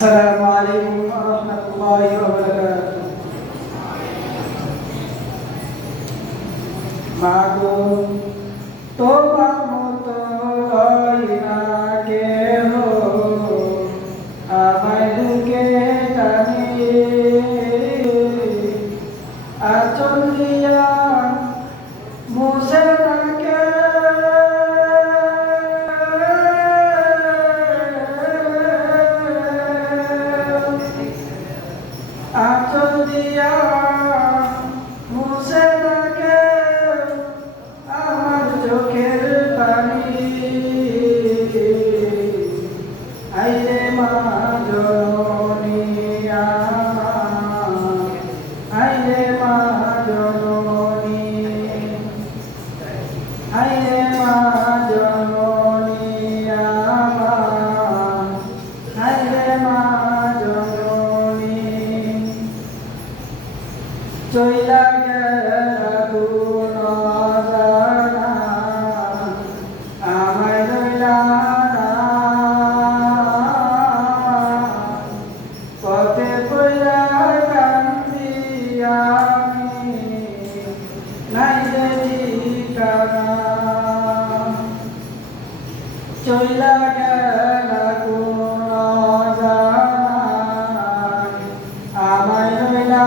السلام عليكم ورحمة الله وبركاته মাগো তোমার মতো হয় না কেহ আমায় বুকে টানে আঁচল দিয়া মুছে থাকে আঁচল দিয়া মুছে থাকে আমার চোখের পানি আইরে মা জননী আমার আইরে মা জননী আইরে মা জননী আমার আইরে মা জননী চইলা গেলা কোন জানা আমায় রইলা না পথে পইলা কান্দি আমি নাই যে ঠিকানা চইলা গেলা কোন জানা আমায় রইলা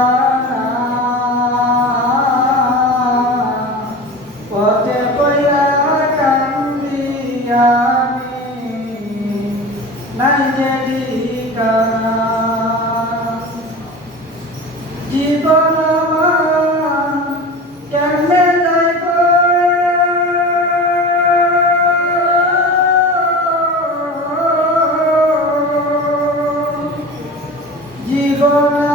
পথে পইরা কান্দি আমি নাই যে ঠিকানা জীবন আমার কেমনে যাইব জীবন